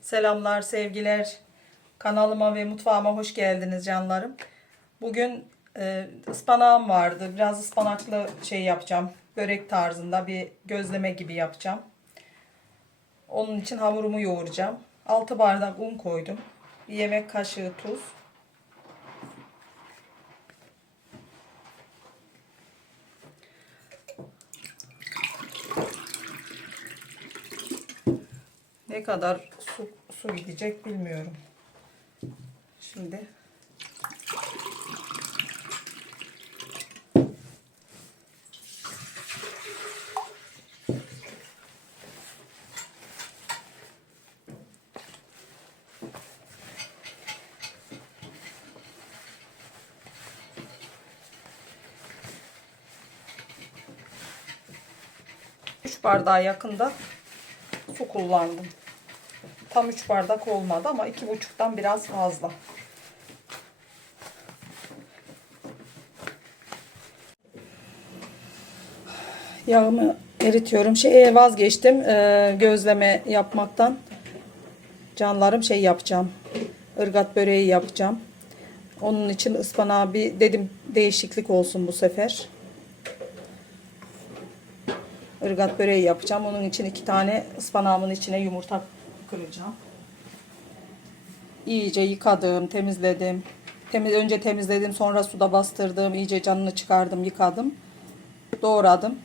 Selamlar, sevgiler. Kanalıma ve mutfağıma hoş geldiniz canlarım. Bugün e, ıspanağım vardı. Biraz ıspanaklı şey yapacağım. Börek tarzında bir gözleme gibi yapacağım. Onun için hamurumu yoğuracağım. 6 bardak un koydum. Bir yemek kaşığı tuz. Ne kadar su, gidecek bilmiyorum. Şimdi bardağa yakında su kullandım. Tam 3 bardak olmadı ama iki buçuktan biraz fazla. Yağımı eritiyorum. Şeye vazgeçtim. Ee, gözleme yapmaktan. Canlarım şey yapacağım. Irgat böreği yapacağım. Onun için ıspanağı bir dedim değişiklik olsun bu sefer. Irgat böreği yapacağım. Onun için iki tane ıspanağımın içine yumurta kıracağım. İyice yıkadım, temizledim. Temiz, önce temizledim, sonra suda bastırdım. iyice canını çıkardım, yıkadım. Doğradım.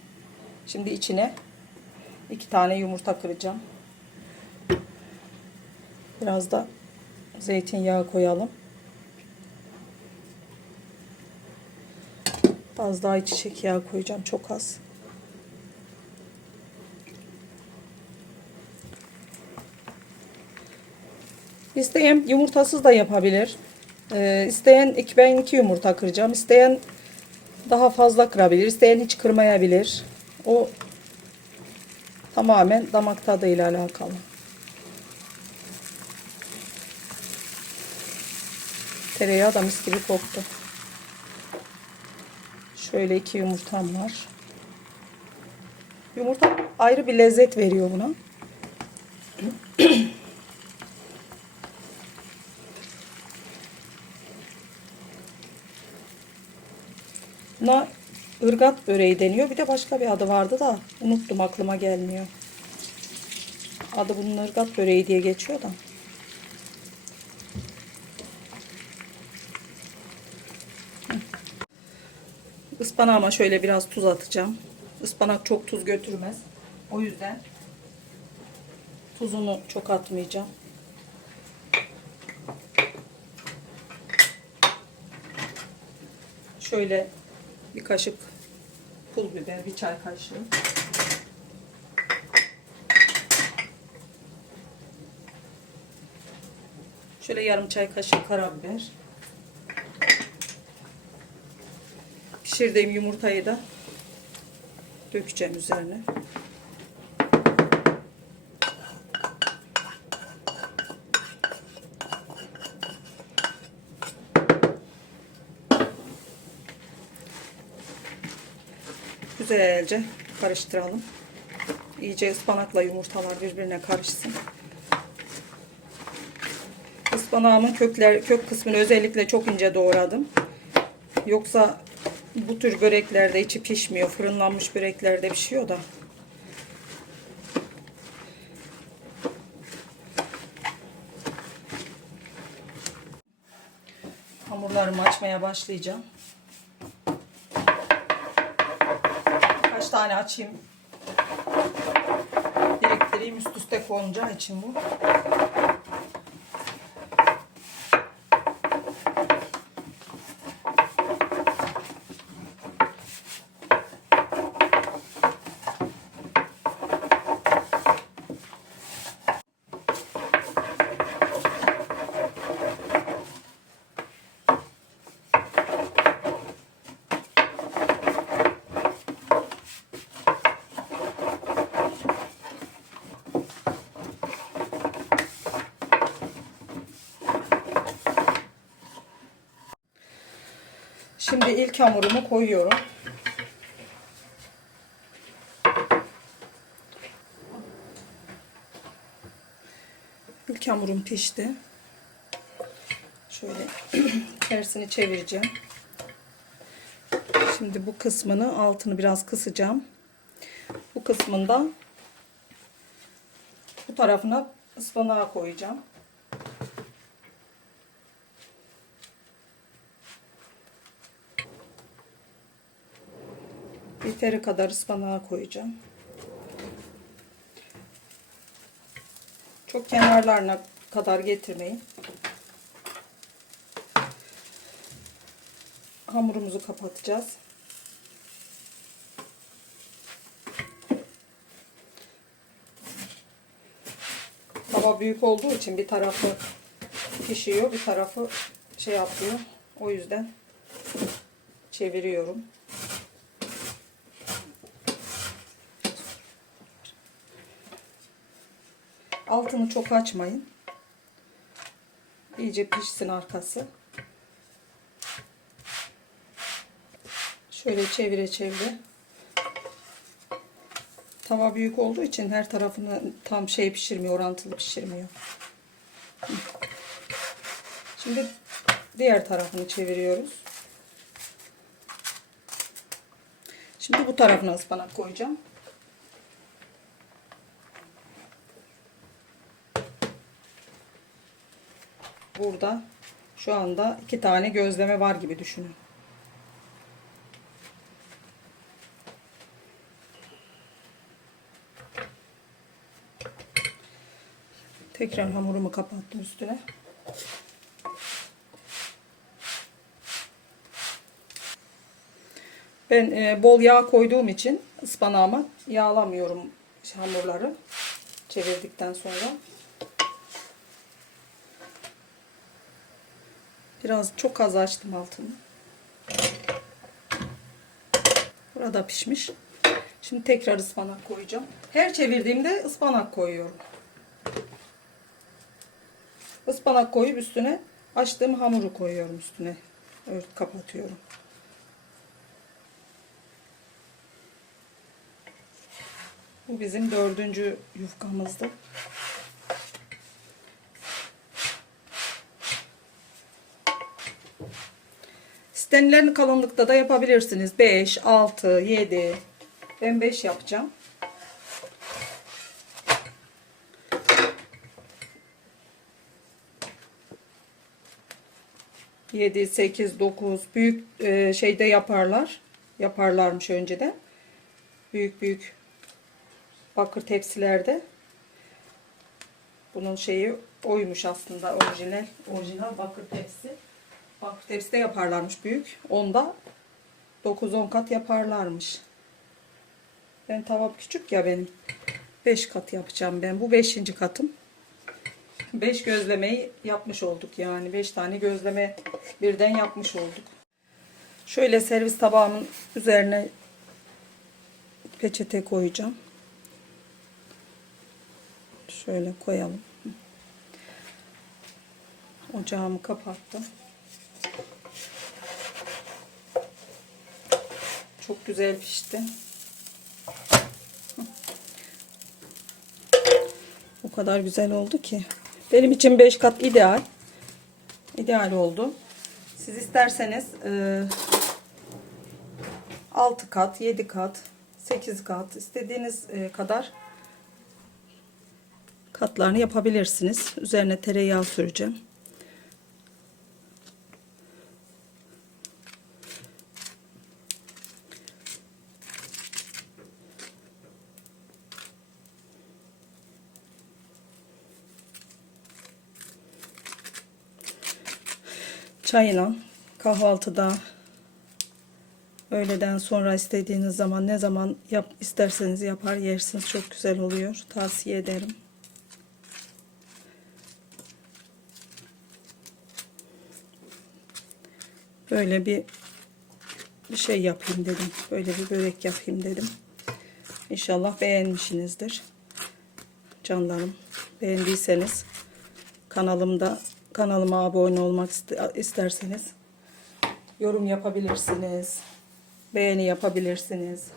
Şimdi içine iki tane yumurta kıracağım. Biraz da zeytinyağı koyalım. Az daha çiçek yağı koyacağım, çok az. İsteyen yumurtasız da yapabilir. Ee, isteyen iki, ben iki yumurta kıracağım. İsteyen daha fazla kırabilir. İsteyen hiç kırmayabilir. O tamamen damak tadıyla alakalı. Tereyağı da mis gibi koktu. Şöyle iki yumurtam var. Yumurta ayrı bir lezzet veriyor buna. Buna ırgat böreği deniyor. Bir de başka bir adı vardı da unuttum aklıma gelmiyor. Adı bunun ırgat böreği diye geçiyor da. Ispanağıma şöyle biraz tuz atacağım. Ispanak çok tuz götürmez. O yüzden tuzunu çok atmayacağım. Şöyle bir kaşık pul biber, bir çay kaşığı. Şöyle yarım çay kaşığı karabiber. Pişirdiğim yumurtayı da dökeceğim üzerine. Güzelce karıştıralım. İyice ıspanakla yumurtalar birbirine karışsın. Ispanağımın kökler, kök kısmını özellikle çok ince doğradım. Yoksa bu tür böreklerde içi pişmiyor. Fırınlanmış böreklerde pişiyor da. Hamurlarımı açmaya başlayacağım. Tane açayım. Biriktireyim üst üste konacağı için bu. Şimdi ilk hamurumu koyuyorum. İlk hamurum pişti. Şöyle tersini çevireceğim. Şimdi bu kısmını altını biraz kısacağım. Bu kısmında bu tarafına ıspanağı koyacağım. Yeteri kadar ıspanağı koyacağım. Çok kenarlarına kadar getirmeyin. Hamurumuzu kapatacağız. Tava büyük olduğu için bir tarafı pişiyor, bir tarafı şey yapıyor. O yüzden çeviriyorum. Altını çok açmayın. İyice pişsin arkası. Şöyle çevire çevire. Tava büyük olduğu için her tarafını tam şey pişirmiyor, orantılı pişirmiyor. Şimdi diğer tarafını çeviriyoruz. Şimdi bu tarafına ıspanak koyacağım. Burada şu anda iki tane gözleme var gibi düşünün. Tekrar hamurumu kapattım üstüne. Ben e, bol yağ koyduğum için ıspanağıma yağlamıyorum hamurları çevirdikten sonra. Biraz çok az açtım altını. Burada pişmiş. Şimdi tekrar ıspanak koyacağım. Her çevirdiğimde ıspanak koyuyorum. Ispanak koyup üstüne açtığım hamuru koyuyorum üstüne. Ört kapatıyorum. Bu bizim dördüncü yufkamızdı. İstenilen kalınlıkta da yapabilirsiniz. 5, 6, 7. Ben 5 yapacağım. Yedi, sekiz, dokuz büyük e, şeyde yaparlar. Yaparlarmış önceden. Büyük büyük bakır tepsilerde. Bunun şeyi oymuş aslında orijinal. Orijinal bakır tepsi. Bakır tepside yaparlarmış büyük. Onda 9-10 kat yaparlarmış. Ben tavam küçük ya benim. 5 kat yapacağım ben. Bu 5. katım. 5 gözlemeyi yapmış olduk yani. 5 tane gözleme birden yapmış olduk. Şöyle servis tabağımın üzerine peçete koyacağım. Şöyle koyalım. Ocağımı kapattım. Çok güzel pişti. O kadar güzel oldu ki. Benim için 5 kat ideal. İdeal oldu. Siz isterseniz 6 kat, 7 kat, 8 kat istediğiniz e, kadar katlarını yapabilirsiniz. Üzerine tereyağı süreceğim. Çayla kahvaltıda öğleden sonra istediğiniz zaman ne zaman yap isterseniz yapar yersiniz. Çok güzel oluyor. Tavsiye ederim. Böyle bir bir şey yapayım dedim. Böyle bir börek yapayım dedim. İnşallah beğenmişsinizdir. Canlarım beğendiyseniz kanalımda Kanalıma abone olmak isterseniz yorum yapabilirsiniz. Beğeni yapabilirsiniz.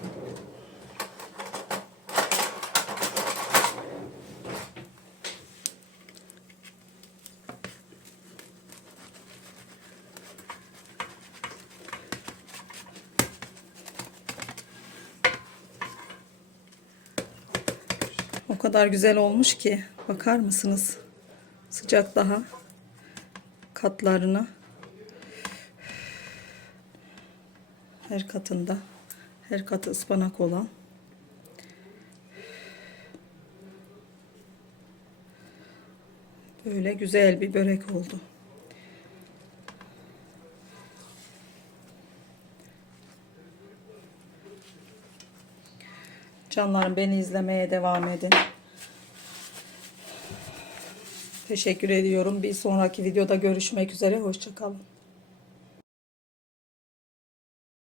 O kadar güzel olmuş ki bakar mısınız? Sıcak daha katlarına. Her katında her katı ıspanak olan. Böyle güzel bir börek oldu. Canlarım beni izlemeye devam edin. Teşekkür ediyorum. Bir sonraki videoda görüşmek üzere. Hoşçakalın.